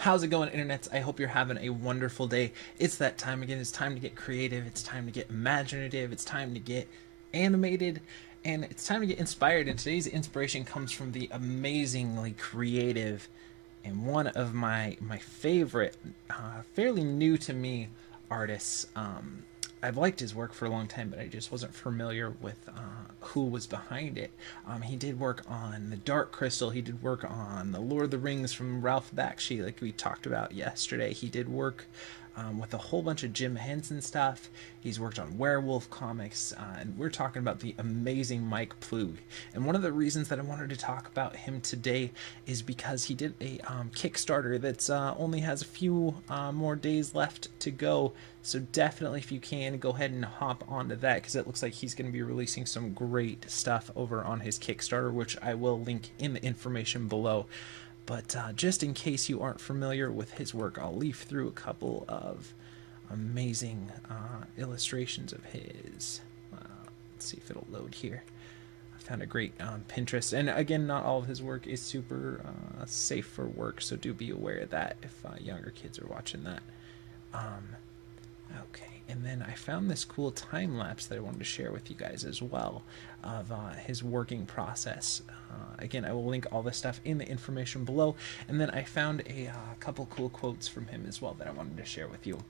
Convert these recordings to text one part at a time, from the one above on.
How's it going, internets? I hope you're having a wonderful day. It's that time again. It's time to get creative. It's time to get imaginative. It's time to get animated. And it's time to get inspired. And today's inspiration comes from the amazingly creative and one of my favorite, fairly new to me artists. I've liked his work for a long time, but I just wasn't familiar with who was behind it. He did work on The Dark Crystal. He did work on The Lord of the Rings from Ralph Bakshi, like we talked about yesterday. He did work with a whole bunch of Jim Henson stuff. He's worked on werewolf comics, and we're talking about the amazing Mike Ploog. And one of the reasons that I wanted to talk about him today is because he did a Kickstarter that's only has a few more days left to go. So definitely, if you can, go ahead and hop onto that, because it looks like he's going to be releasing some great stuff over on his Kickstarter, which I will link in the information below. But just in case you aren't familiar with his work, I'll leaf through a couple of amazing illustrations of his. Let's see if it'll load here. I found a great Pinterest. And again, not all of his work is super safe for work, so do be aware of that if younger kids are watching that. Okay, and then I found this cool time lapse that I wanted to share with you guys as well of his working process. Again, I will link all this stuff in the information below. And then I found a couple cool quotes from him as well that I wanted to share with you.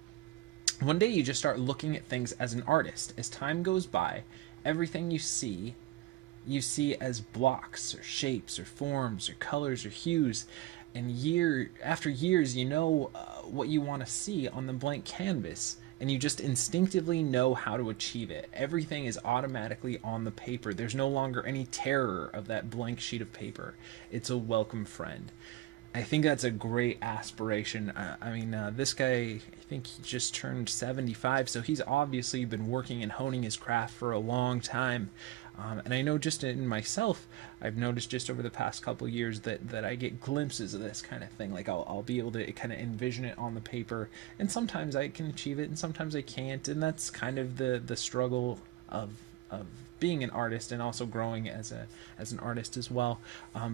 One day you just start looking at things as an artist. As time goes by, everything you see as blocks or shapes or forms or colors or hues. And after years, you know what you want to see on the blank canvas, and you just instinctively know how to achieve it. Everything is automatically on the paper. There's no longer any terror of that blank sheet of paper. It's a welcome friend. I think that's a great aspiration. I mean, this guy, I think he just turned 75, so he's obviously been working and honing his craft for a long time. And I know just in myself, I've noticed just over the past couple years that I get glimpses of this kind of thing. Like I'll be able to kind of envision it on the paper, and sometimes I can achieve it, and sometimes I can't. And that's kind of the struggle of being an artist and also growing as an artist as well.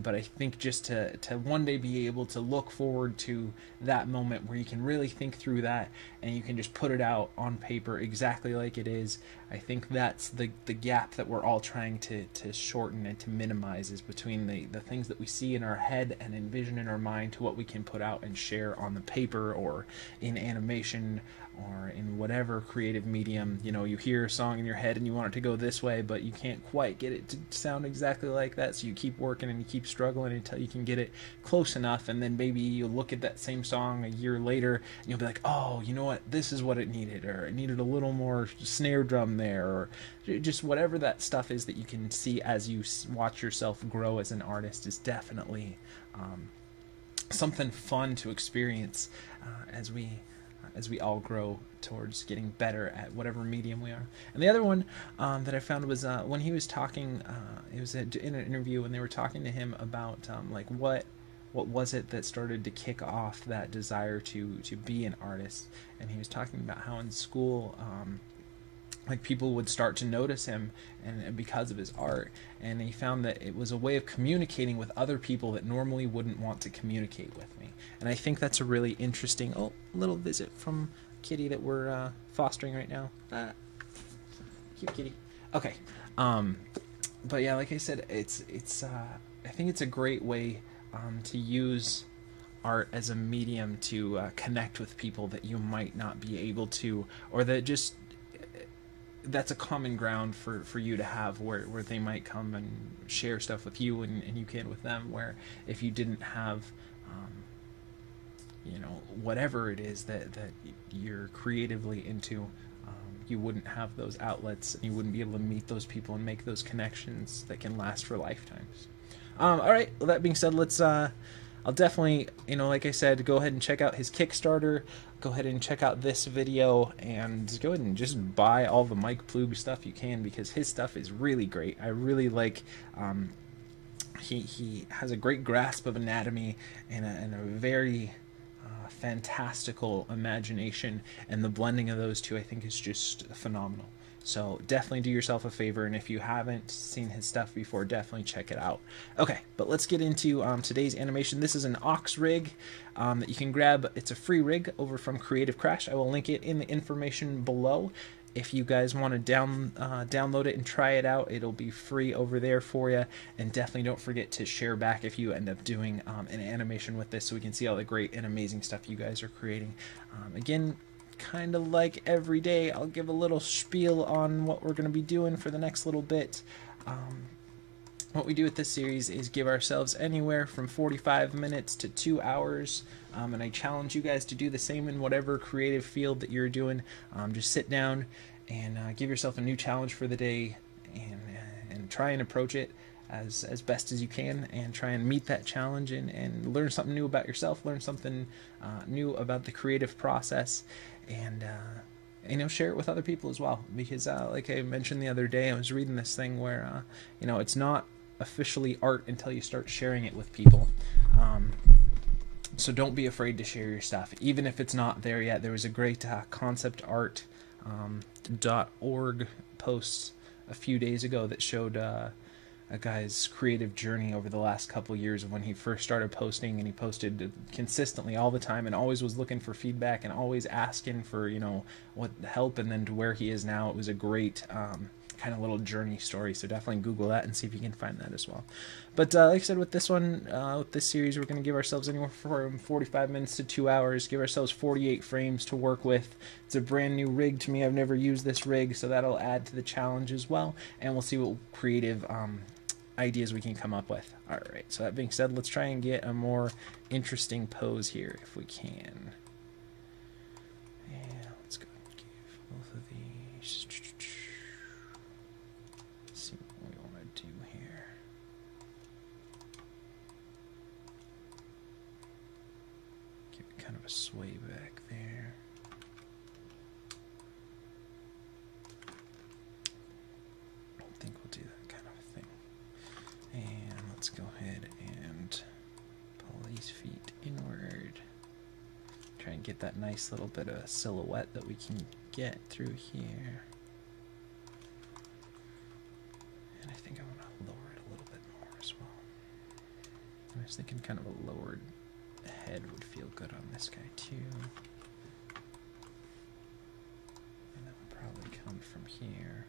But I think just to one day be able to look forward to that moment where you can really think through that and you can just put it out on paper exactly like it is. I think that's the gap that we're all trying to shorten and to minimize, is between the things that we see in our head and envision in our mind to what we can put out and share on the paper or in animation or in whatever creative medium. You know, you hear a song in your head and you want it to go this way, but you can't quite get it to sound exactly like that, so you keep working and you keep struggling until you can get it close enough, and then maybe you'll look at that same song a year later and you'll be like, oh, you know what, this is what it needed, or it needed a little more snare drum there, or just whatever that stuff is that you can see as you watch yourself grow as an artist is definitely something fun to experience as we all grow towards getting better at whatever medium we are. And the other one that I found was when he was talking, it was in an interview when they were talking to him about like what was it that started to kick off that desire to be an artist. And he was talking about how in school like people would start to notice him and because of his art, and he found that it was a way of communicating with other people that normally wouldn't want to communicate with me. And I think that's a really interesting little visit from kitty that we're fostering right now. Cute kitty. Okay. But yeah, like I said, it's I think it's a great way to use art as a medium to connect with people that you might not be able to, or that just that's a common ground for you to have, where they might come and share stuff with you and you can with them, where if you didn't have you know, whatever it is that you're creatively into, you wouldn't have those outlets and you wouldn't be able to meet those people and make those connections that can last for lifetimes. All right, well, that being said, let's I'll definitely, you know, like I said, go ahead and check out his Kickstarter. Go ahead and check out this video and go ahead and just buy all the Mike Ploog stuff you can, because his stuff is really great. I really like he has a great grasp of anatomy and a very fantastical imagination, and the blending of those two I think is just phenomenal. So definitely do yourself a favor, and if you haven't seen his stuff before, definitely check it out. Okay, but let's get into today's animation. This is an aux rig that you can grab. It's a free rig over from Creative Crash. I will link it in the information below. If you guys want to download it and try it out, it'll be free over there for you. And definitely don't forget to share back if you end up doing an animation with this, so we can see all the great and amazing stuff you guys are creating. Again, kind of like every day, I'll give a little spiel on what we're going to be doing for the next little bit. What we do with this series is give ourselves anywhere from 45 minutes to 2 hours, and I challenge you guys to do the same in whatever creative field that you're doing. Just sit down and give yourself a new challenge for the day, and try and approach it as best as you can, and try and meet that challenge, and learn something new about yourself, learn something new about the creative process, and you know, share it with other people as well, because like I mentioned the other day, I was reading this thing where you know, it's not officially art until you start sharing it with people. So don't be afraid to share your stuff, even if it's not there yet. There was a great conceptart.org post a few days ago that showed a guy's creative journey over the last couple years of when he first started posting, and he posted consistently all the time and always was looking for feedback and always asking for, you know, what help, and then to where he is now. It was a great kind of little journey story, so definitely Google that and see if you can find that as well. But like I said, with this one, with this series, we're going to give ourselves anywhere from 45 minutes to 2 hours, give ourselves 48 frames to work with. It's a brand new rig to me. I've never used this rig, so that'll add to the challenge as well, and we'll see what creative ideas we can come up with. Alright, so that being said, let's try and get a more interesting pose here if we can. Yeah, let's go and give both of these. See what we want to do here. Give it kind of a sway back there. I think we'll do that kind of a thing. And let's go ahead and pull these feet inward. Try and get that nice little bit of silhouette that we can get through here. And I think I want to lower it a little bit more as well. I was thinking kind of a lowered head would feel good on this guy too. And that would probably come from here.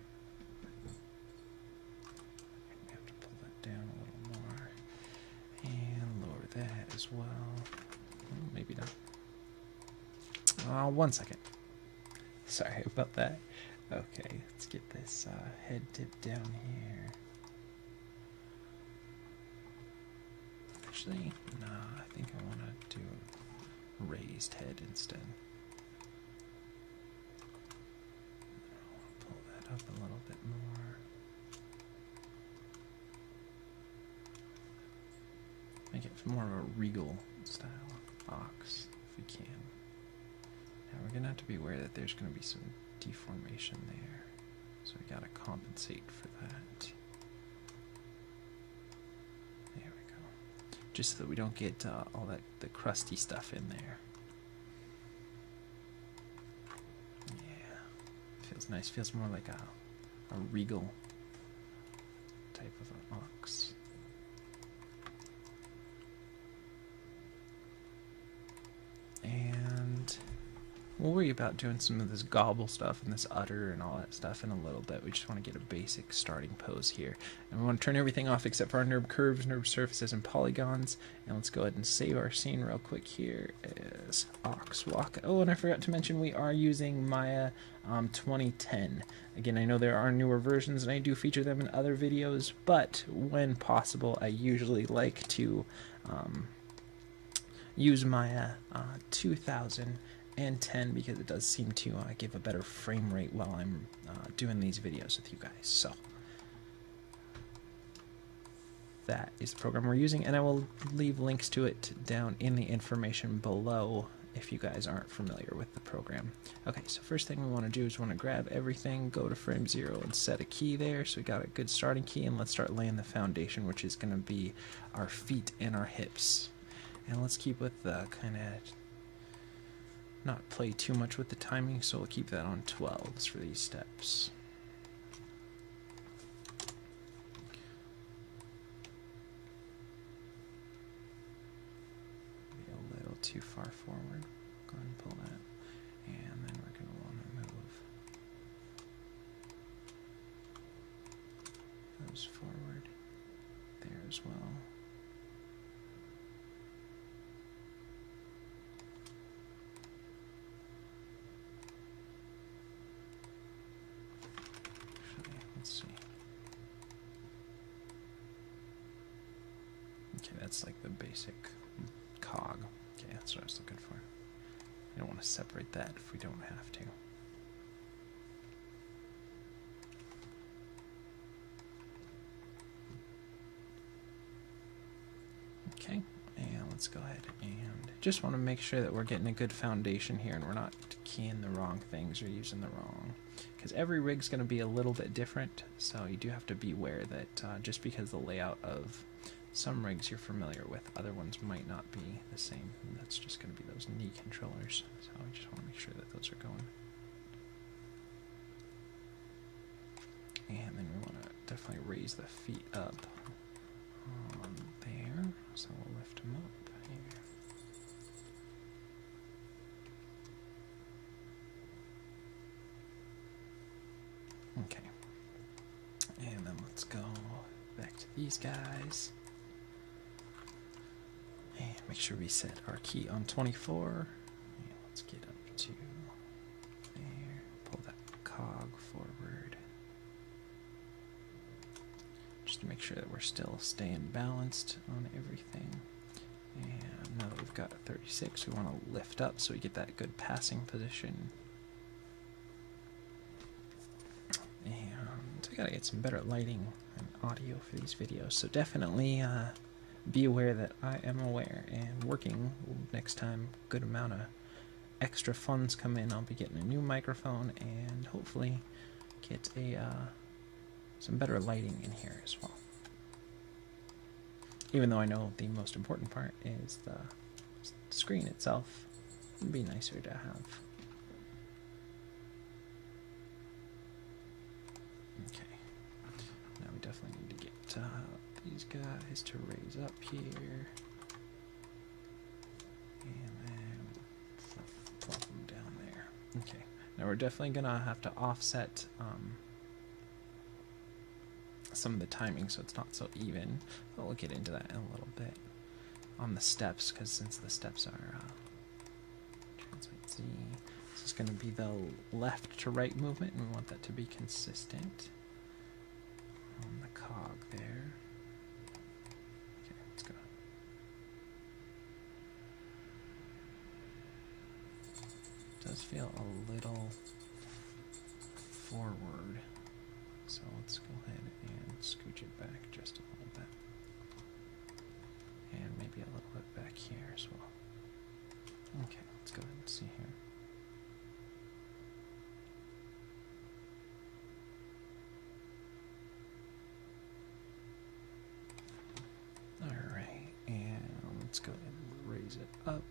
Down a little more and lower that as well. Maybe not. 1 second. Sorry about that. Okay, let's get this head tip down here. Actually, no, I think I want to do a raised head instead. I'll pull that up a little bit more. Make it more of a regal style ox if we can. Now we're gonna have to be aware that there's gonna be some deformation there, so we gotta compensate for that. There we go. Just so that we don't get all the crusty stuff in there. Yeah, feels nice. Feels more like a regal type of an ox. And we'll worry about doing some of this gobble stuff and this udder and all that stuff in a little bit. We just want to get a basic starting pose here. And we want to turn everything off except for our NURB curves, NURB surfaces, and polygons. And let's go ahead and save our scene real quick here as Ox Walk. Oh, and I forgot to mention we are using Maya 2010. Again, I know there are newer versions and I do feature them in other videos, but when possible, I usually like to use Maya 2010 because it does seem to give a better frame rate while I'm doing these videos with you guys. So that is the program we're using, and I will leave links to it down in the information below if you guys aren't familiar with the program. Okay, so first thing we want to do is we want to grab everything, go to frame 0 and set a key there. So we got a good starting key, and let's start laying the foundation, which is going to be our feet and our hips. And let's keep with the kind of not play too much with the timing, so we'll keep that on 12s for these steps. too far forward. Go ahead and pull that. And then we're going to want to move those forward there as well. Let's see. Okay, that's like the basic cog. Okay, that's what I was looking for. I don't want to separate that if we don't have to. Okay, and let's go ahead and just want to make sure that we're getting a good foundation here and we're not keying the wrong things or using the wrong, because every rig's going to be a little bit different, so you do have to be aware that just because the layout of some rigs you're familiar with, other ones might not be the same. And that's just going to be those knee controllers, so I just want to make sure that those are going. And then we want to definitely raise the feet up there, so we'll lift them up here. Okay, and then let's go back to these guys. And make sure we set our key on 24. And let's get up to there. Pull that cog forward. Just to make sure that we're still staying balanced on everything. And now that we've got 36, we want to lift up so we get that good passing position. And I gotta get some better lighting and audio for these videos, so definitely be aware that I am aware and working. Next time good amount of extra funds come in, I'll be getting a new microphone and hopefully get a some better lighting in here as well. Even though I know the most important part is the screen itself, it'd be nicer to have. Okay, now we definitely need to get these guys to raise up here, and then plop them down there. Okay, now we're definitely gonna have to offset some of the timing so it's not so even. But we'll get into that in a little bit on the steps, because since the steps are translate Z, this is going to be the left to right movement, and we want that to be consistent on the cog there. Okay, let's go. It does feel a little forward, so let's go ahead and scooch it back just a little bit, and maybe a little bit back here as well. Okay, let's go ahead and see here. Alright, and let's go ahead and raise it up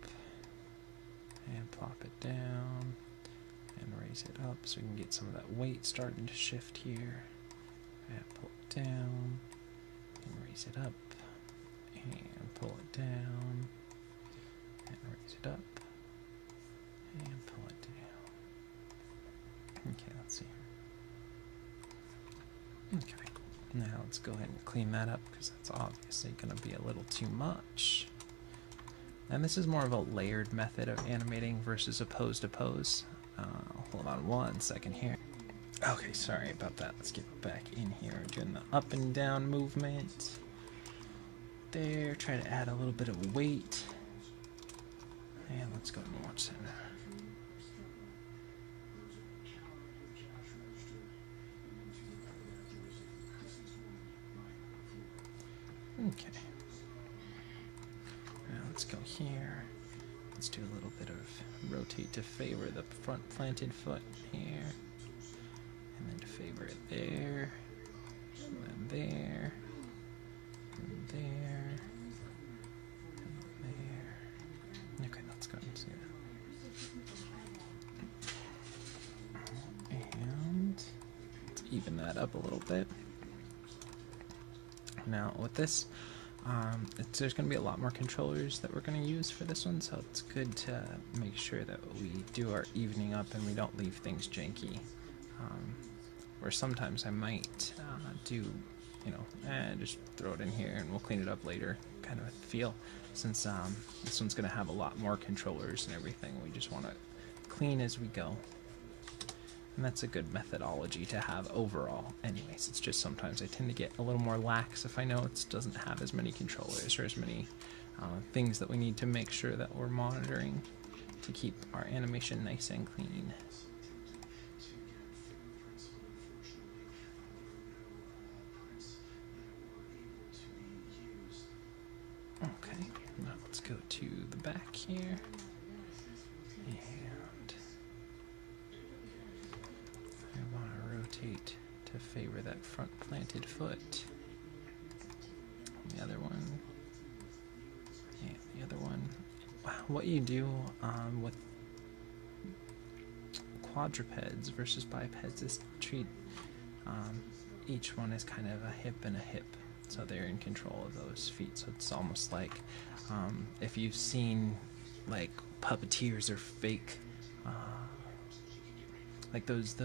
and plop it down and raise it up so we can get some of that weight starting to shift here. And pull it down and raise it up and pull it down and raise it up and pull it down. Okay, let's see here. Okay, now let's go ahead and clean that up, because that's obviously going to be a little too much. And this is more of a layered method of animating versus a pose to pose. Hold on one second here. Okay, sorry about that. Let's get back in here. Doing the up and down movement. There, try to add a little bit of weight. And let's go and watch that. Okay. Now let's go here. Let's do a little bit of rotate to favor the front planted foot here. And then to favor it there. And then there. And there. And there. Okay, let's go ahead and see that. And let's even that up a little bit. Now with this, There's going to be a lot more controllers that we're going to use for this one, so it's good to make sure that we do our evening up and we don't leave things janky. Or sometimes I might do, you know, just throw it in here and we'll clean it up later kind of feel. Since this one's going to have a lot more controllers and everything, we just want to clean as we go. And that's a good methodology to have overall. Anyways, it's just sometimes I tend to get a little more lax if I know it doesn't have as many controllers or as many things that we need to make sure that we're monitoring to keep our animation nice and clean. Okay, now let's go to the back here. To favor that front planted foot. The other one. And the other one. What you do with quadrupeds versus bipeds is treat each one as kind of a hip and a hip. So they're in control of those feet. So it's almost like if you've seen like puppeteers or fake like those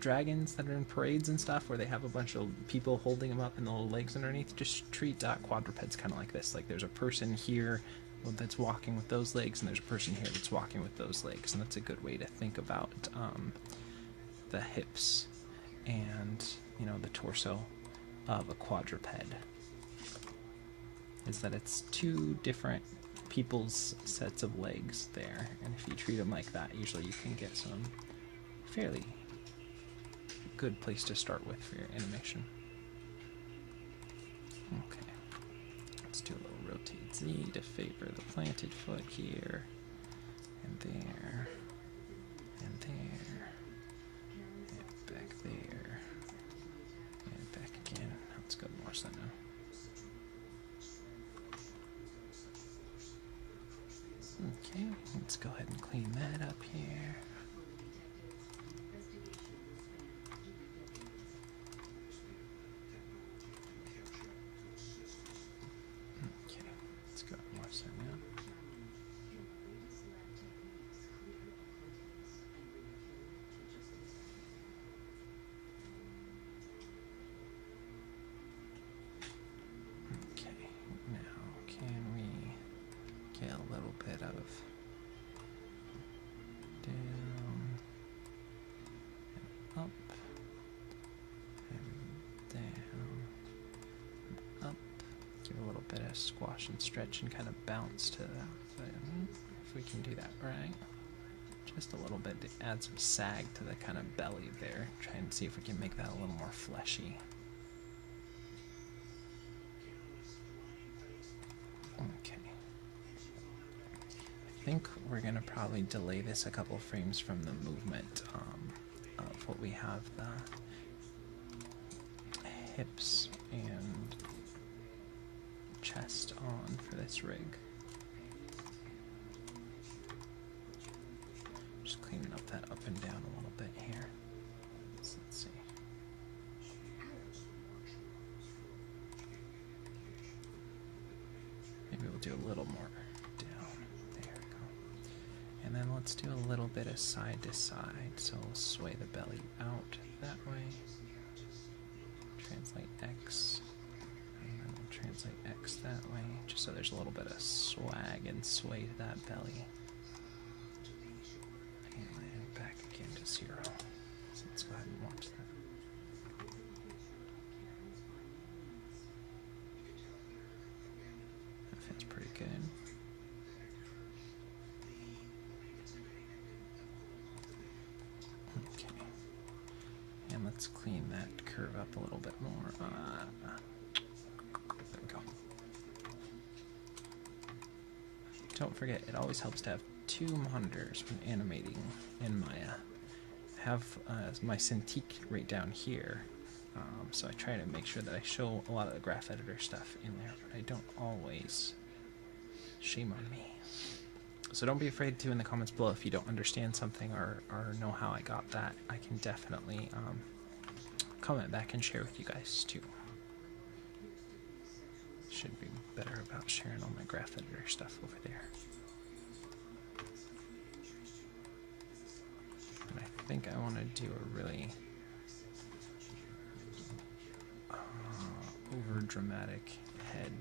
dragons that are in parades and stuff where they have a bunch of people holding them up and the little legs underneath, just treat quadrupeds kind of like this. Like there's a person here that's walking with those legs and there's a person here that's walking with those legs, and that's a good way to think about the hips and, you know, the torso of a quadruped, is that it's two different people's sets of legs there, and if you treat them like that, usually you can get some fairly good place to start with for your animation. Okay, let's do a little rotate Z to favor the planted foot here, and there, and there, and back there, and back again. Let's go more so now. Okay, let's go ahead and clean that up here. Squash and stretch and kind of bounce to that. If we can do that right, just a little bit to add some sag to the kind of belly there. Try and see if we can make that a little more fleshy. Okay. I think we're gonna probably delay this a couple frames from the movement of what we have the hips and chest on for this rig. Just cleaning up that up and down a little bit here. So let's see. Maybe we'll do a little more down. There we go. And then let's do a little bit of side to side. So we'll sway the belly out that way. Translate X. Translate X that way, just so there's a little bit of swag and sway to that belly. And back again to 0. So let's go ahead and watch that. That feels pretty good. Okay. And let's clean that curve up a little bit more. Don't forget, it always helps to have two monitors when animating in Maya. I have my Cintiq right down here, so I try to make sure that I show a lot of the graph editor stuff in there, but I don't always. Shame on me. So don't be afraid to in the comments below if you don't understand something or know how I got that. I can definitely comment back and share with you guys too. should be better about sharing all my graph editor stuff over there. And I think I want to do a really over dramatic head.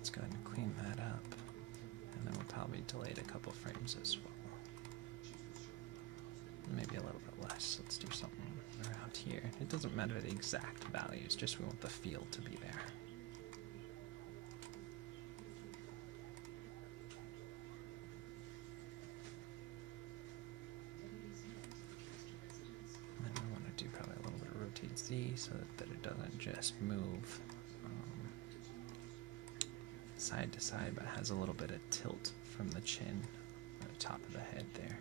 Let's go ahead and clean that up, and then we'll probably delay it a couple frames as well. Maybe a little bit less. Let's do something around here. It doesn't matter the exact values, just we want the feel to be there. And then we want to do probably a little bit of rotate Z so that it doesn't just move side to side, but has a little bit of tilt from the chin at the top of the head there.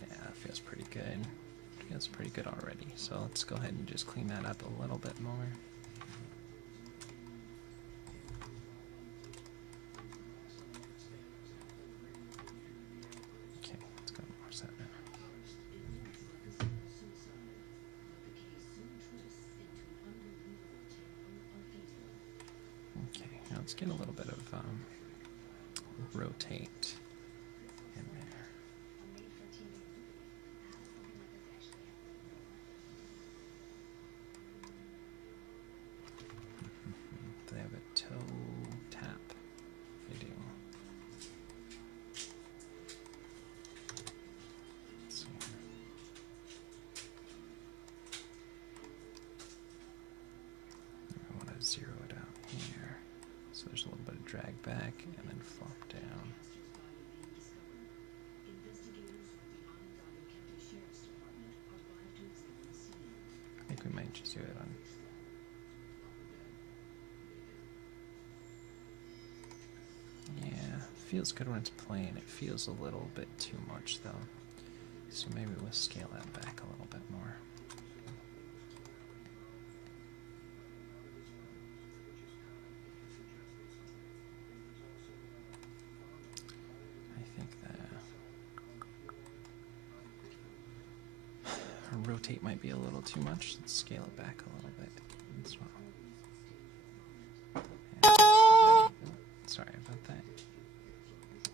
Yeah, that feels pretty good. Feels pretty good already. So let's go ahead and just clean that up a little bit more. Okay, let's go more set now. Let's get a little bit of rotate in there. They have a toe tap. They do. Let's see. I want to zero it out here. So there's a little bit of drag back and then flop down. I think we might just do it on. Yeah, feels good when it's playing. It feels a little bit too much though. So maybe we'll scale that back a little bit more. Rotate might be a little too much. Let's scale it back a little bit as well. And, sorry about that.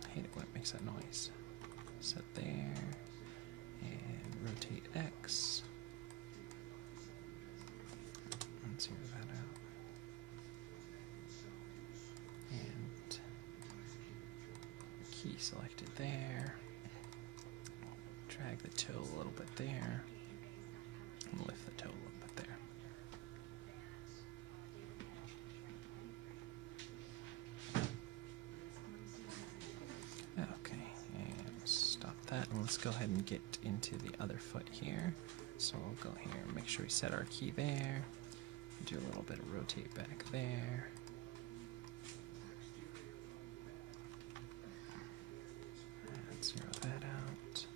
I hate it when it makes that noise. Set there and rotate X. Let's zero that out. And key selected there. Drag the toe a little bit there. And lift the toe a little bit there. Okay, and stop that, and let's go ahead and get into the other foot here. So we'll go here and make sure we set our key there. Do a little bit of rotate back there. And zero that out.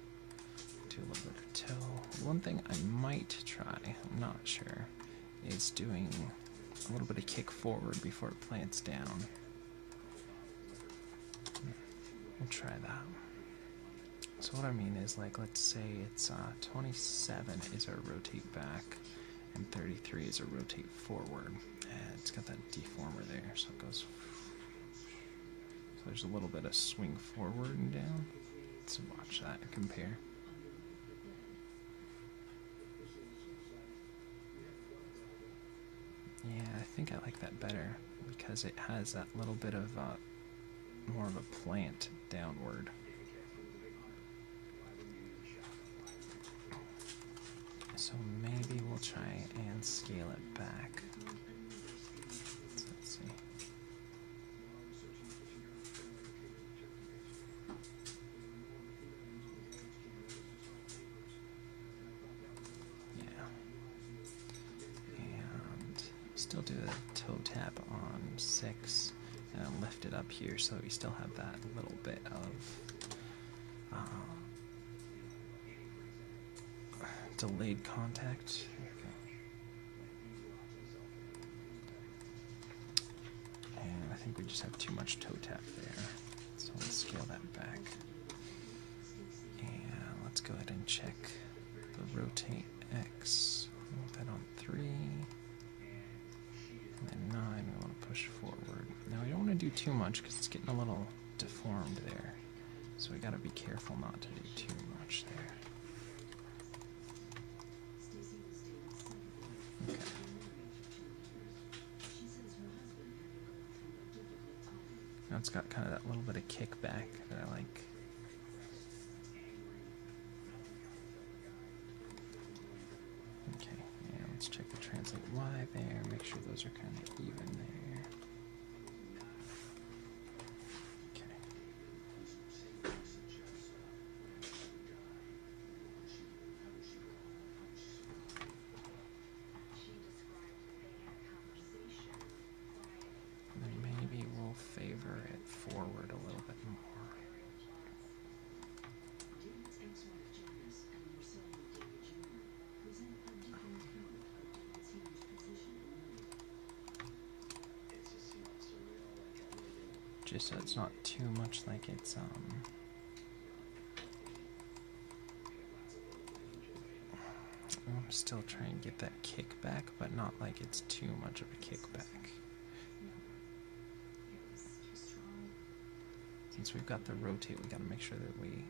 Do a little bit of toe. One thing I might try, I'm not sure, is doing a little bit of kick forward before it plants down. We'll try that. So what I mean is, like, let's say it's 27 is our rotate back, and 33 is a rotate forward. And it's got that deformer there, so it goes. So there's a little bit of swing forward and down. Let's watch that and compare. Yeah, I think I like that better because it has that little bit of more of a plant downward. So maybe we'll try and scale it back. So let's see. Yeah. And still do a toe tap on 6 and lift it up here so we still have that little bit of delayed contact. And I think we just have too much toe tap there, so let's scale that back. And let's go ahead and check the rotate X. We want that on 3. And then 9, we want to push forward. Now we don't want to do too much because it's getting a little deformed there. So we got to be careful not to do too much there. Okay. Now it's got kind of that little bit of kickback that I like. Okay, yeah, let's check the translate Y there, make sure those are kind of even there. Okay. And then maybe we'll favor it forward a little bit more. Just so it's not too much like it's I'm still trying to get that kickback, but not like it's too much of a kickback. Since we've got the rotate, we gotta make sure that we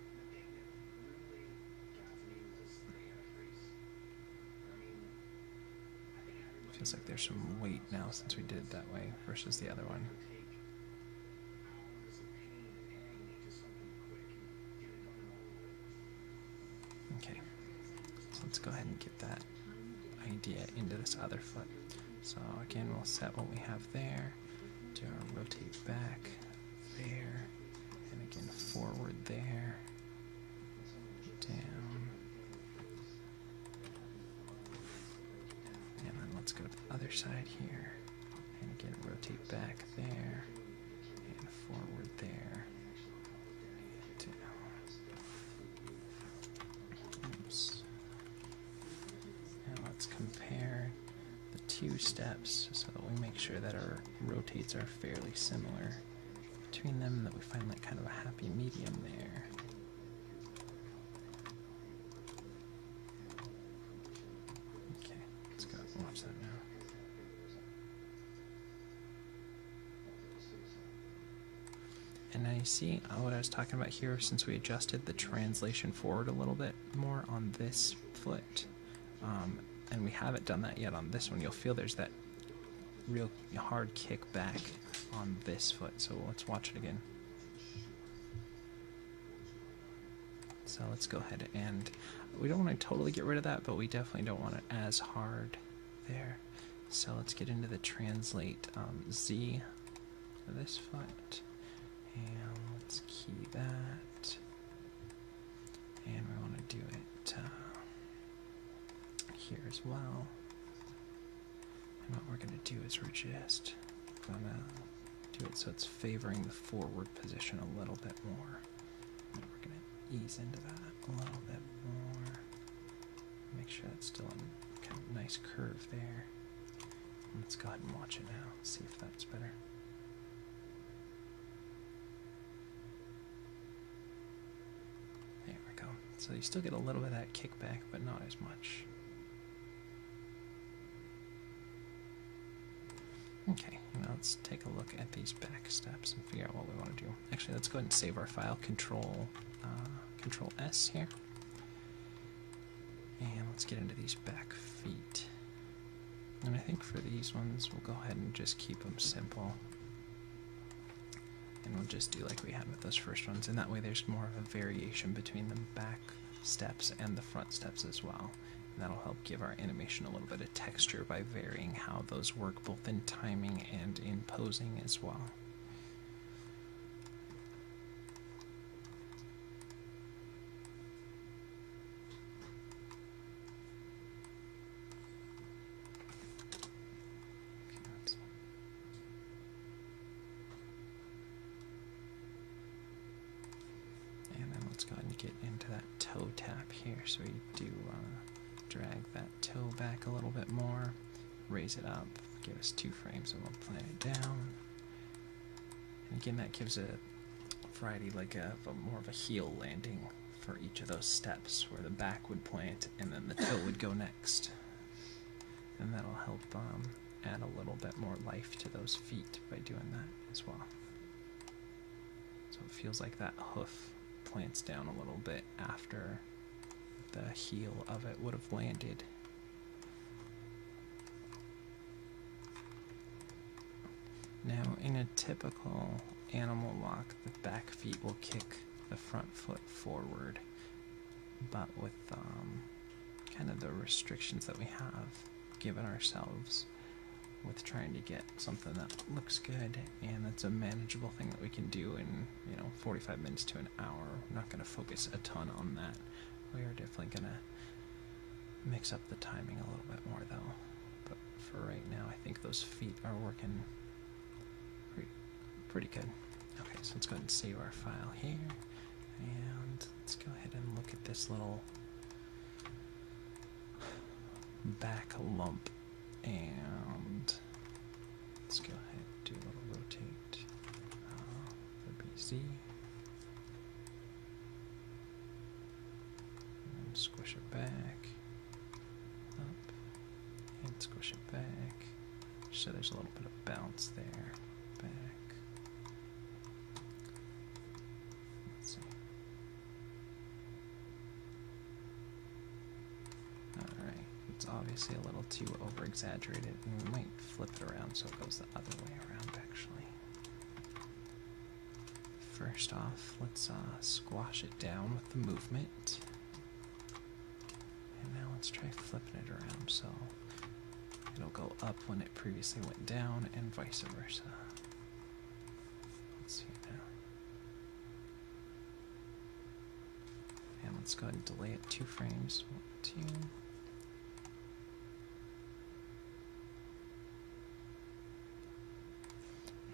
feels like there's some weight now since we did it that way versus the other one. Okay, so let's go ahead and get that idea into this other foot. So again, we'll set what we have there, do our rotate back there, and again forward there, down, and then let's go to the other side here, and again rotate back there, and forward there, and down. Oops. Now let's compare the two steps so that we make sure that our rotates are fairly similar between them, and that we find like kind of a happy medium there. Okay, let's go watch that now. And now you see what I was talking about here, since we adjusted the translation forward a little bit more on this foot, and we haven't done that yet on this one, you'll feel there's that real hard kick back on this foot. So let's watch it again. So let's go ahead, and we don't want to totally get rid of that, but we definitely don't want it as hard there. So let's get into the translate Z for this foot, and let's key that, and we want to do it here as well. And what we're going to do is we're just going to do it so it's favoring the forward position a little bit more. And we're going to ease into that a little bit more. Make sure it's still a kind of nice curve there. Let's go ahead and watch it now, see if that's better. There we go. So you still get a little bit of that kickback, but not as much. Okay, now let's take a look at these back steps and figure out what we want to do. Actually, let's go ahead and save our file, Control S here. And let's get into these back feet. And I think for these ones, we'll go ahead and just keep them simple. And we'll just do like we had with those first ones. And that way there's more of a variation between the back steps and the front steps as well. And that'll help give our animation a little bit of texture by varying how those work both in timing and in posing as well. So we do drag that toe back a little bit more, raise it up, give us 2 frames, and we'll plant it down. And again, that gives a variety, like a more of a heel landing for each of those steps, where the back would plant and then the toe would go next. And that'll help add a little bit more life to those feet by doing that as well. So it feels like that hoof plants down a little bit after the heel of it would have landed. Now, in a typical animal walk, the back feet will kick the front foot forward, but with kind of the restrictions that we have given ourselves with trying to get something that looks good and that's a manageable thing that we can do in 45 minutes to an hour. We're not going to focus a ton on that. We are definitely going to mix up the timing a little bit more though. But for right now, I think those feet are working pretty good. Okay, so let's go ahead and save our file here, and let's go ahead and look at this little back lump, and let's go ahead and do a little rotate for BZ, and squish it back, up, and squish it back, so there's a little bit of bounce there, back. Let's see. Alright, it's obviously a little too over-exaggerated, and we might flip it around so it goes the other way around, actually. First off, let's squash it down with the movement. And now let's try flipping it around so it'll go up when it previously went down, and vice versa. Let's see now. And let's go ahead and delay it 2 frames. 1, 2.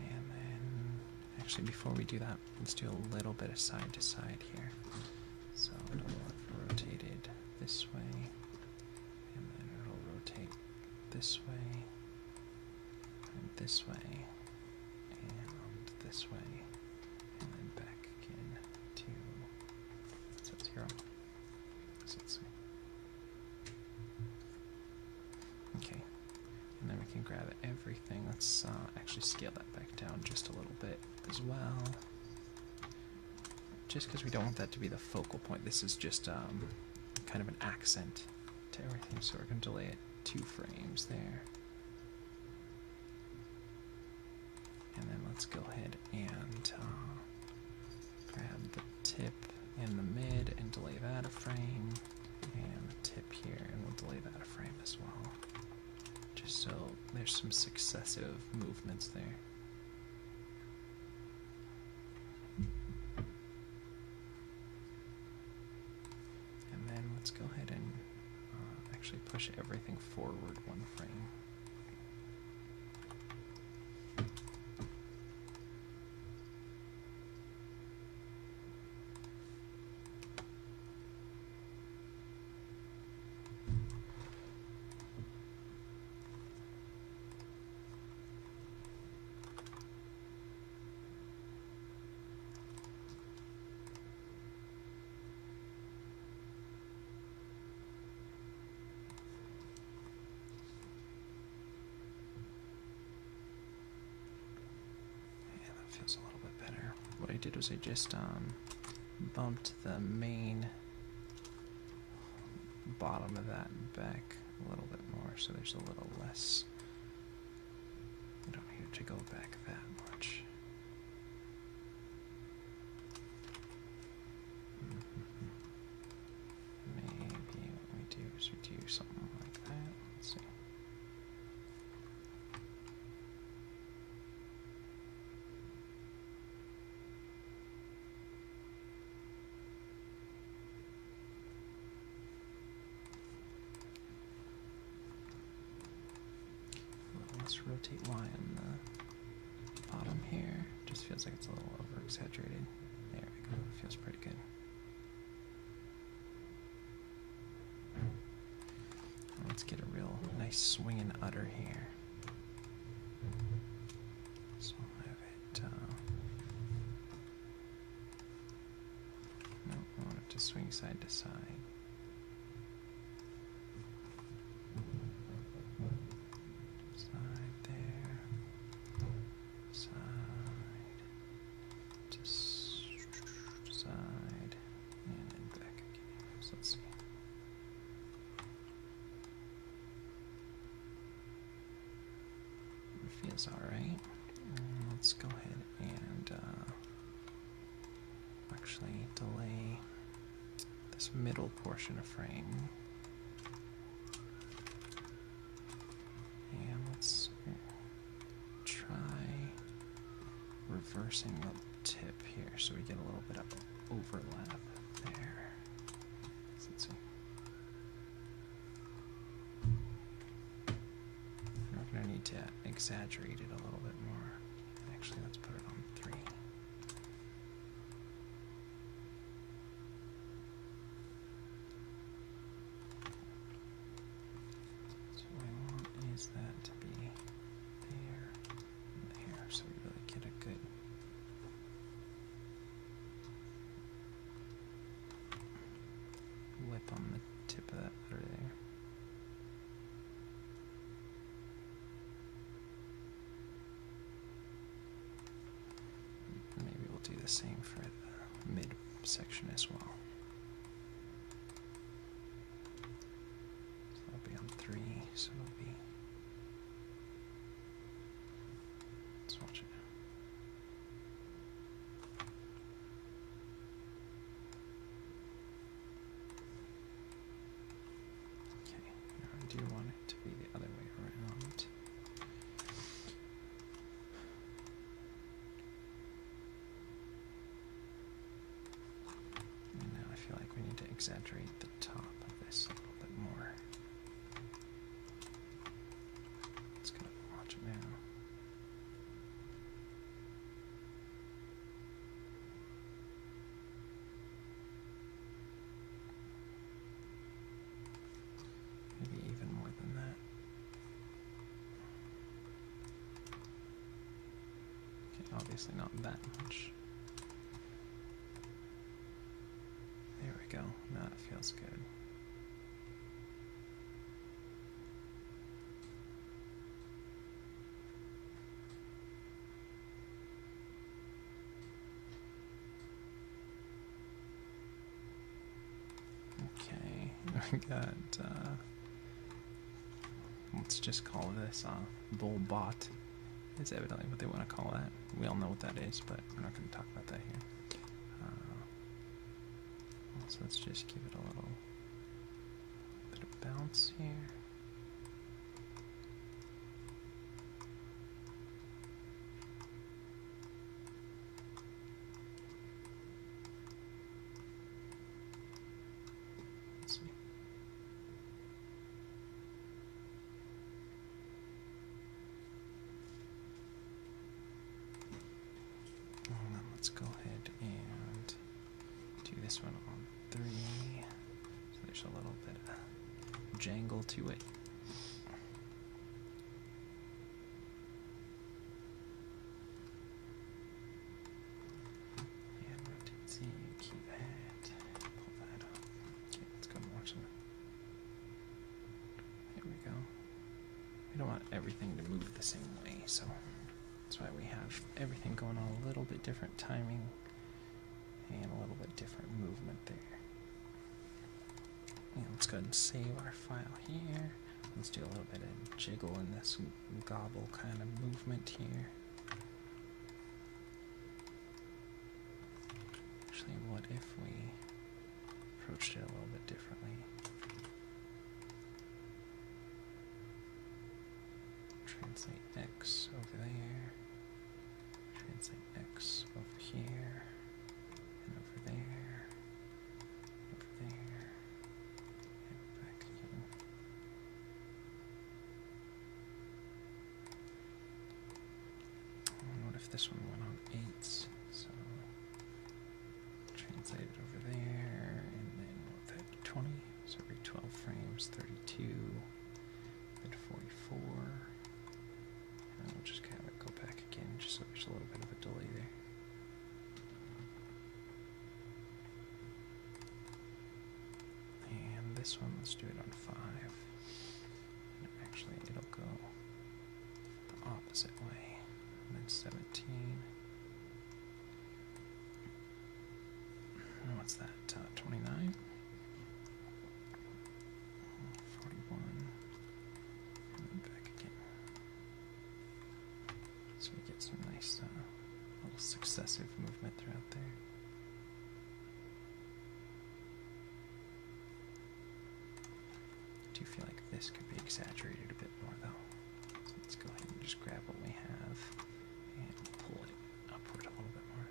And then, actually, before we do that, let's do a little bit of side to side here. So it'll have rotated this way, and then it'll rotate this way, and this way, and this way, and then back again to, so it's 0. So let's see. Okay, and then we can grab everything. Let's actually scale that back down just a little bit as well, just because we don't want that to be the focal point. This is just kind of an accent to everything, so we're going to delay it 2 frames there. And then let's go ahead and grab the tip and the mid and delay that a frame, and the tip here, and we'll delay that a frame as well, just so there's some successive movements there. And then let's go ahead and actually push everything forward 1 frame. A little bit better. What I did was I just bumped the main bottom of that back a little bit more, so there's a little less. I don't need to go back that much. Maybe what we do is we do something like that. Let's see. Let's rotate Y on the bottom here. Just feels like it's a little over exaggerated. There we go. It feels pretty good. let's get a real nice swinging udder here. So I'll have it, no, I want it to swing side to side. Side there, side to side, and then back again. So let's see. It feels alright. Let's go ahead and actually delay this middle portion of frame. And let's try reversing the tip here so we get a little bit of overlap there. So let's see. We're going to need to exaggerate it a little bit more. Actually, let's put it on 3. So what I want is that to be there and there, so we really get a good lip on the tip of that udder there. Maybe we'll do the same for the mid section as well. So that'll be on 3, so it'll be, let's watch it now. Okay, now I do want it to be the other way around. And now I feel like we need to exaggerate the top of this a little bit more. Let's go watch it now. Maybe even more than that. Okay, obviously not that much. There we go. Now it feels good. Okay, I got, let's just call this bull bot. Is evidently what they want to call that. We all know what that is, but we're not going to talk about that here. So let's just give it a little bit of bounce here. Let's see. And then let's go ahead and do this one on 3. So there's a little bit of jangle to it. And rotate Z, keep it, pull that up. Okay, let's go and watch it. Here we go. We don't want everything to move the same way, so that's why we have everything going on a little bit different timing and a little bit different movement there. And let's go ahead and save our file here. Let's do a little bit of jiggle in this gobble kind of movement here. Actually, what if we approached it a little bit differently? Translate X over there. Translate X over here. And over there. Over there. And back again. And what if this one went on 8s? So translate it over there, and then what that 20, so every 12 frames, 32, this one, let's do it on 5. And actually, it'll go the opposite way. And then 17. What's that? 29? 41. And then back again. So we get some nice little successive movement throughout there. I do feel like this could be exaggerated a bit more though. So let's go ahead and just grab what we have and pull it upward a little bit more.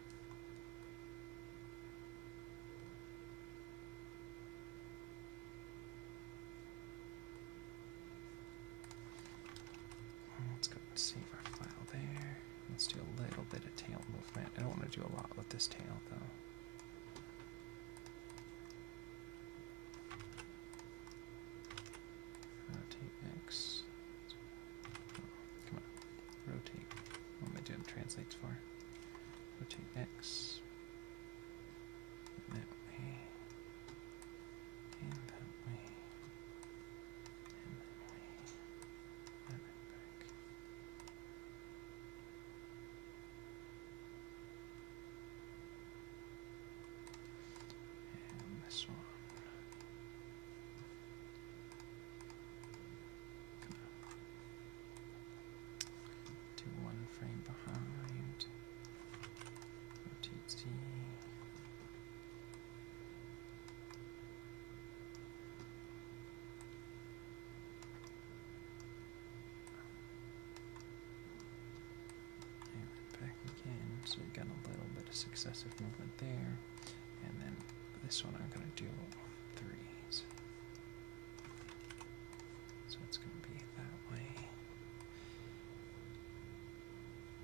Let's go and save our file there. Let's do a little bit of tail movement. I don't want to do a lot with this tail though. Rotate X. Oh, come on. Rotate. What am I doing translates for? Rotate X. And that way. And that way. And that way. And then back. And this one. Do one frame behind. Rotate Z. And then back again. So we've got a little bit of successive movement there. And then this one I'm going to do 3s. So it's going to be that way.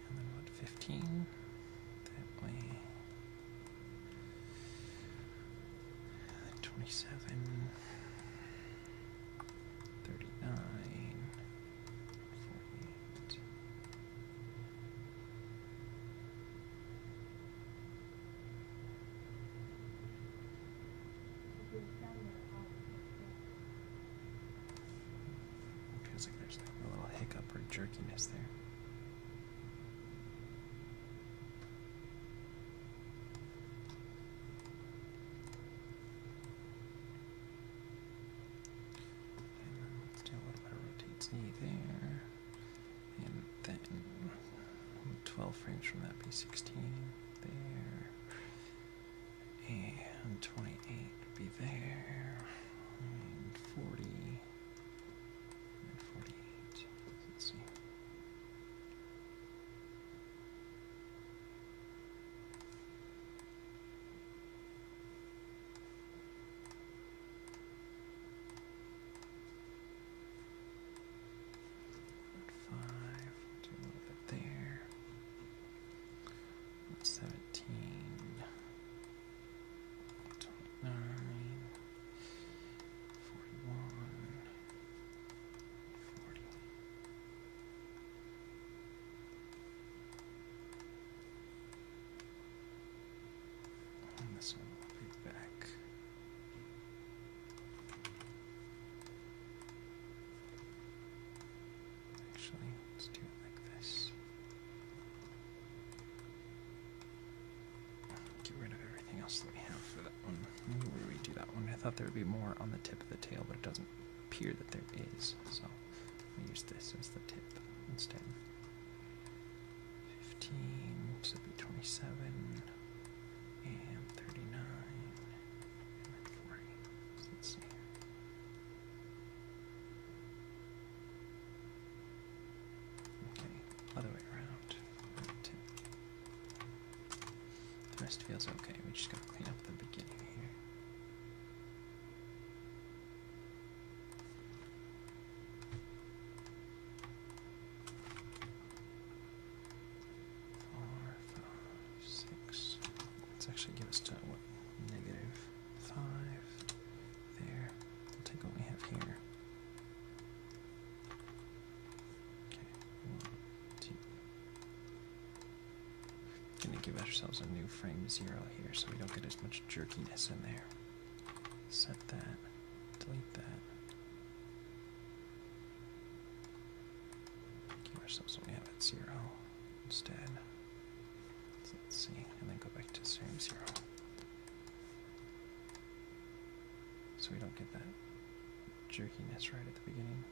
And then what, 15? That way. And then 27. 39. 48. It feels like there's like a little hiccup or jerkiness there. And then let's do a little bit of rotate Z there. And then 12 frames from that be 16 there. And 28 would be there. And 40. And 48. Let's see. And 5. Do a little bit there. 17. 29. 41. 40. And this one will be back. Actually, let's do it like this. Get rid of everything else that we have for that one. Maybe we'll redo that one. I thought there would be more on the tip of the tail, but it doesn't appear that there is. So I'll use this as the tip instead. 15, so it'd be 27, and 39, and then 40. So let's see here. Okay, other way around. Tip. The rest feels okay. We just gotta clean up the beginning here. Let's actually give us to what? -5 there. We'll take what we have here. Okay, 1, 2. Gonna give ourselves a new frame 0 here so we don't get as much jerkiness in there. Set that. Delete ourselves what we have at 0 instead. So let's see, and then go back to same 0. So we don't get that jerkiness right at the beginning.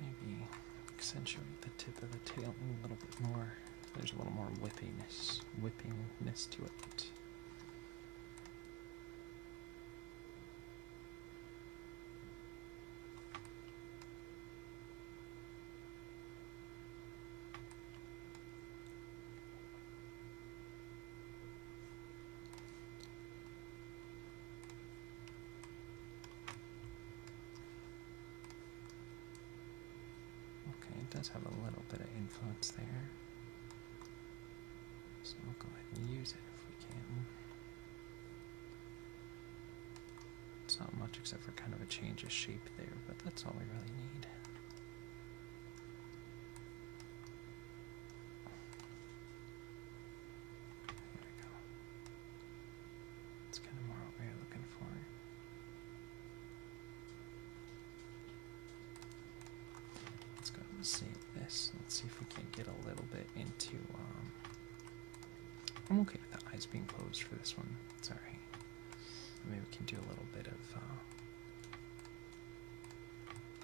Maybe accentuate the tip of the tail a little bit more. There's a little more whippiness to it. Does have a little bit of influence there, so we'll go ahead and use it if we can. It's not much except for kind of a change of shape there, but that's all we really need. There we go. It's kind of more what we're looking for. Save this. Let's see if we can get a little bit into. I'm okay with the eyes being closed for this one. It's alright. Maybe we can do a little bit of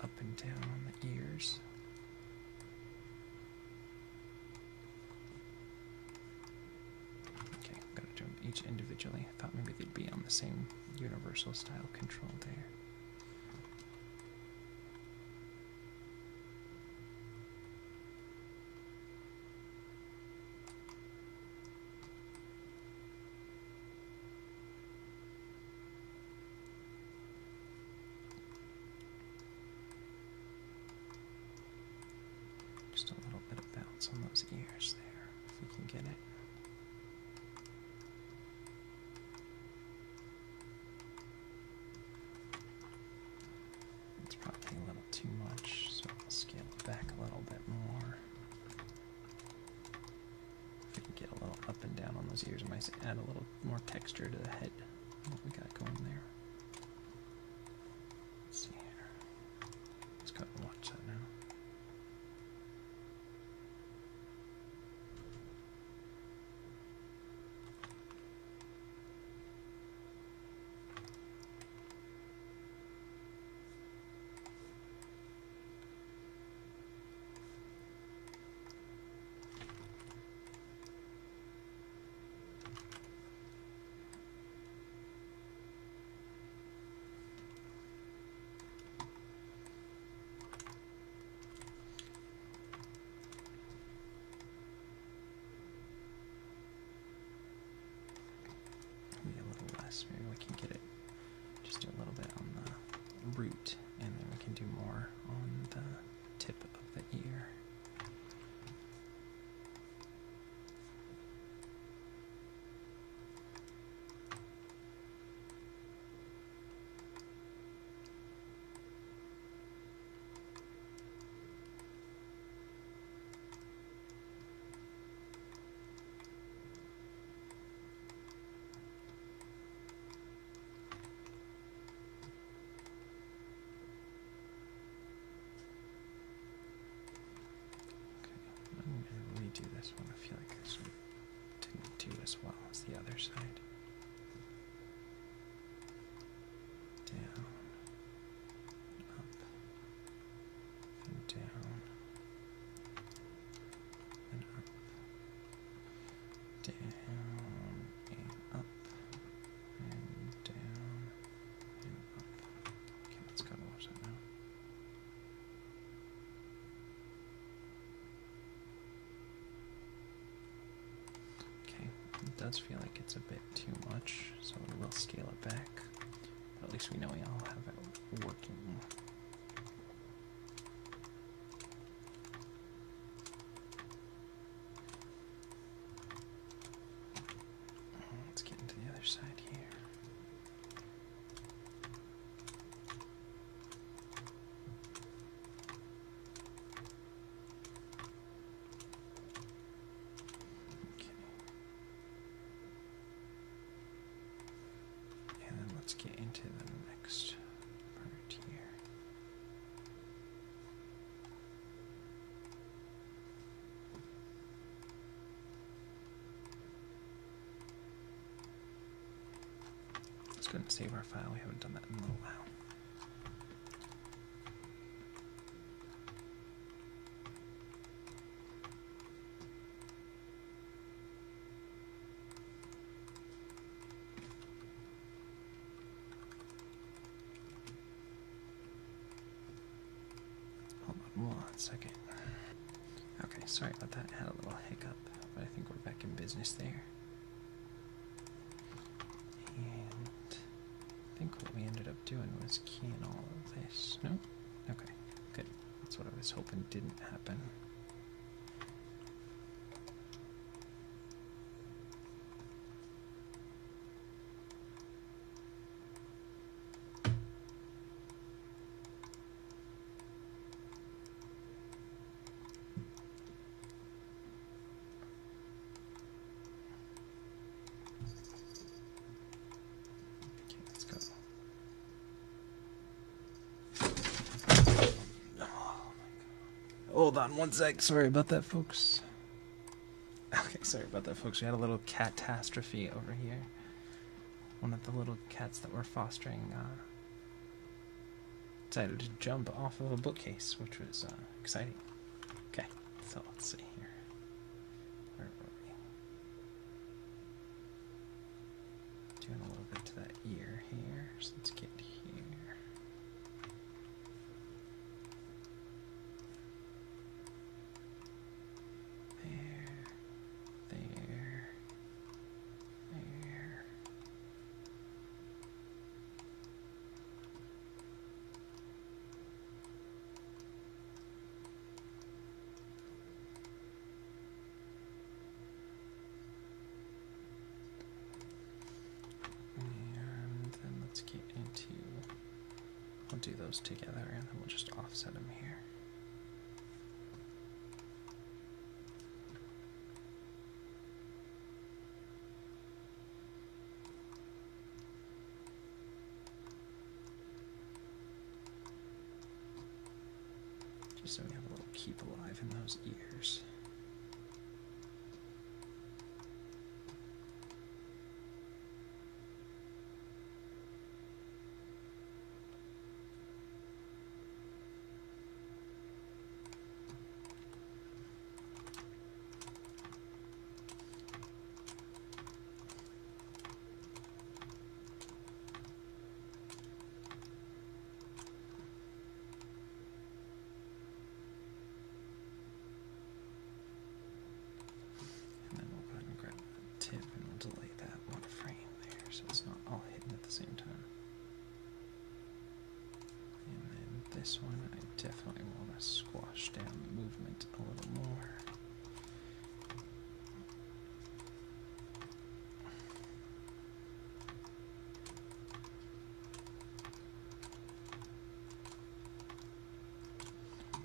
up and down on the ears. Okay, I'm gonna do them each individually. I thought maybe they'd be on the same universal style control there. Just a little bit of bounce on those ears there, if we can get it. It's probably a little too much, so I'll scale it back a little bit more. If we can get a little up and down on those ears, it might add a little more texture to the head, what we got going there. Let's see here. Let's go and watch that now. Maybe we can get it just a little bit on the root, and then we can do more on the tip of the ear. Do this one. I feel like this one didn't do as well as the other side. Down, up, and down, and up, down, and up, and down, and up. Okay, let's go and watch that now. It does feel like it's a bit too much, so we will scale it back. But at least we know we all have it working. Let's get into the other side here. Let's go ahead and save our file. We haven't done that in a little while. Hold on 1 second. Okay, sorry about that. I had a little hiccup, but I think we're back in business there. And I think what we ended up doing was keying all of this. No? Okay, good. That's what I was hoping didn't happen. Hold on 1 sec. Sorry about that, folks. Okay, sorry about that, folks. We had a little catastrophe over here. One of the little cats that we're fostering decided to jump off of a bookcase, which was exciting. Okay, so let's see here. Where were we? Doing a little bit to that ear here. So let's get here. We'll do those together and then we'll just offset them here. Just so we have a little keep alive in those ears. This one, I definitely want to squash down the movement a little more.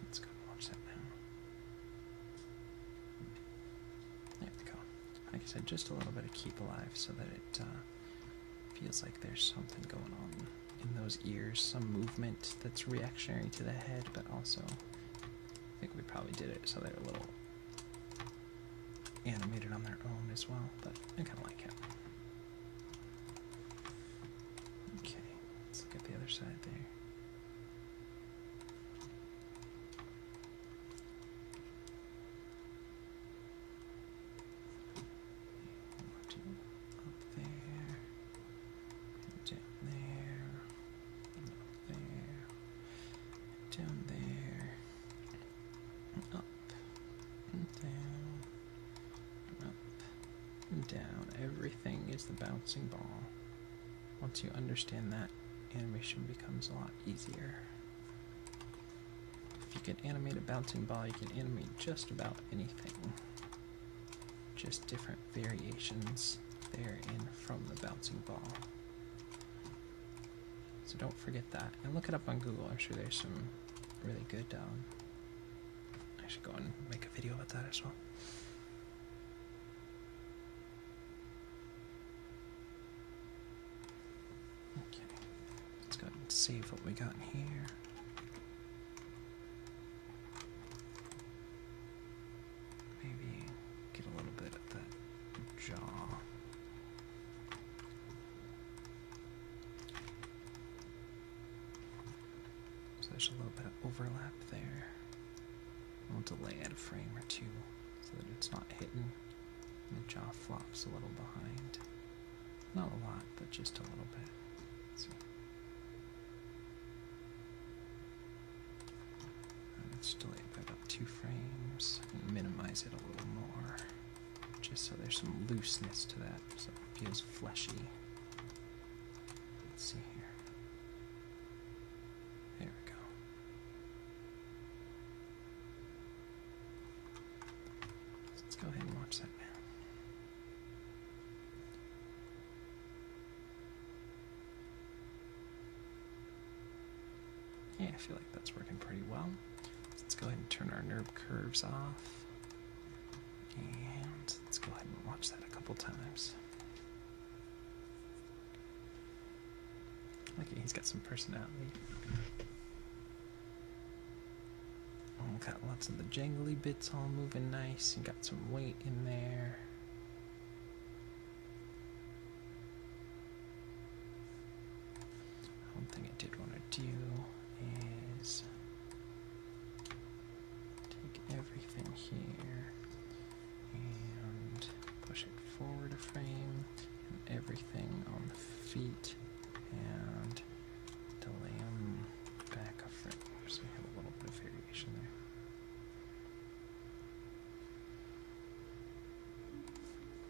Let's go watch that now. There we go. Like I said, just a little bit of keep alive so that it feels like there's something going on in those ears, some movement that's reactionary to the head, but also I think we probably did it so they're a little animated on their own as well, but I kind of like it. Okay, let's look at the other side there. Down. Everything is the bouncing ball. Once you understand that, animation becomes a lot easier. If you can animate a bouncing ball, you can animate just about anything. Just different variations therein from the bouncing ball. So don't forget that. And look it up on Google. I'm sure there's some really good... I should go and make a video about that as well. Save what we got here. Maybe get a little bit of that jaw. there's a little bit of overlap there. We'll delay it a frame or two so that it's not hitting. And the jaw flops a little behind. Not a lot, but just a little bit. Let's see. Let's delay it by about 2 frames and minimize it a little more, just so there's some looseness to that, so it feels fleshy. Let's see here. There we go. Let's go ahead and watch that now. Yeah, I feel like that's working pretty well. Let's go ahead and turn our NURB curves off. And let's go ahead and watch that a couple times. Okay, he's got some personality. Got lots of the jangly bits all moving nice, and got some weight in there. One thing I did want to do is take everything here and push it forward a frame, and everything on the feet, and delay them back a frame, so we have a little bit of variation there.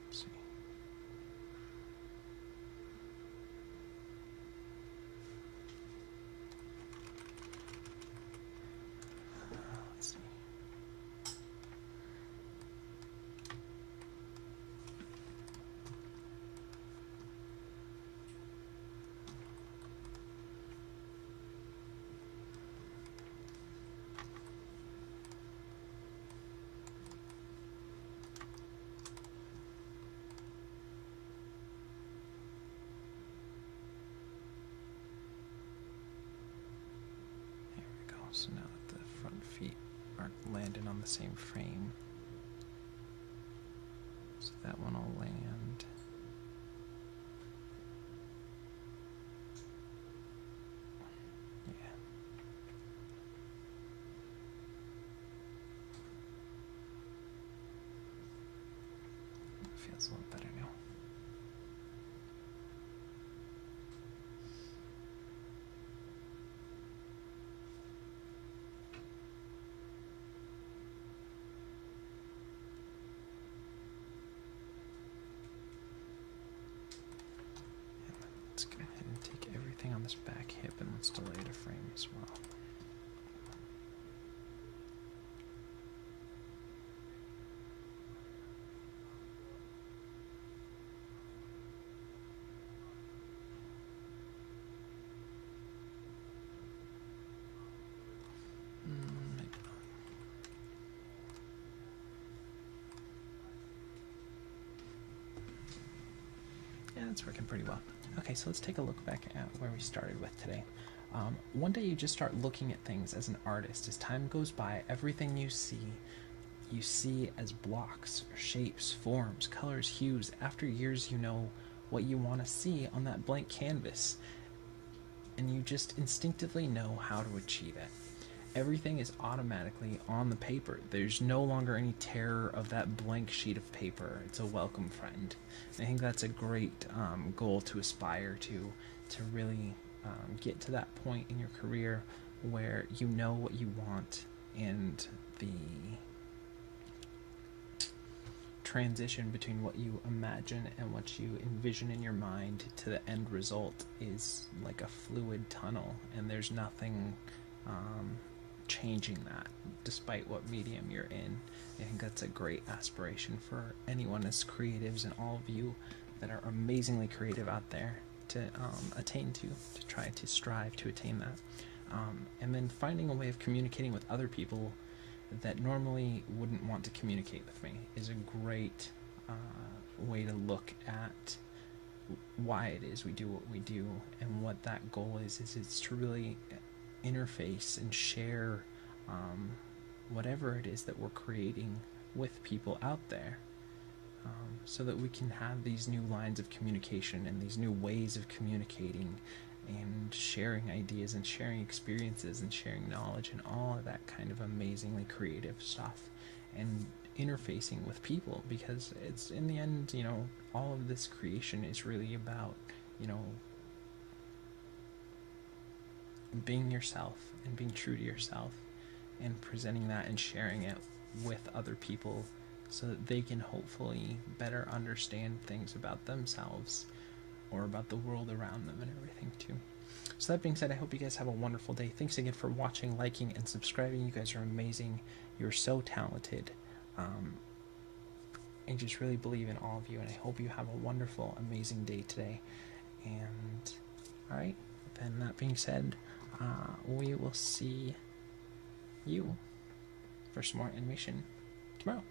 Let's see. Let's see. So now that the front feet aren't landing on the same frame, so that one will land. Yeah. It feels a little better now. Let's go ahead and take everything on this back hip and let's delay it a frame as well. Maybe not. Yeah, it's working pretty well. Okay, so let's take a look back at where we started with today. One day you just start looking at things as an artist. As time goes by, everything you see as blocks, shapes, forms, colors, hues. After years, you know what you want to see on that blank canvas, and you just instinctively know how to achieve it. Everything is automatically on the paper. There's no longer any terror of that blank sheet of paper. It's a welcome friend. I think that's a great goal to aspire to really get to that point in your career where you know what you want, and the transition between what you imagine and what you envision in your mind to the end result is like a fluid tunnel, and there's nothing changing that despite what medium you're in. I think that's a great aspiration for anyone as creatives, and all of you that are amazingly creative out there to attain to try to strive to attain that. And then finding a way of communicating with other people that normally wouldn't want to communicate with me is a great way to look at why it is we do what we do, and what that goal is it's to really interface and share whatever it is that we're creating with people out there, so that we can have these new lines of communication and these new ways of communicating, and sharing ideas and sharing experiences and sharing knowledge and all of that kind of amazingly creative stuff, and interfacing with people, because it's, in the end, you know, all of this creation is really about, you know, being yourself and being true to yourself and presenting that and sharing it with other people so that they can hopefully better understand things about themselves or about the world around them and everything too. So that being said, I hope you guys have a wonderful day. Thanks again for watching, liking, and subscribing. You guys are amazing. You're so talented. I just really believe in all of you, and I hope you have a wonderful, amazing day today. And alright, then that being said, we will see you for some more animation tomorrow.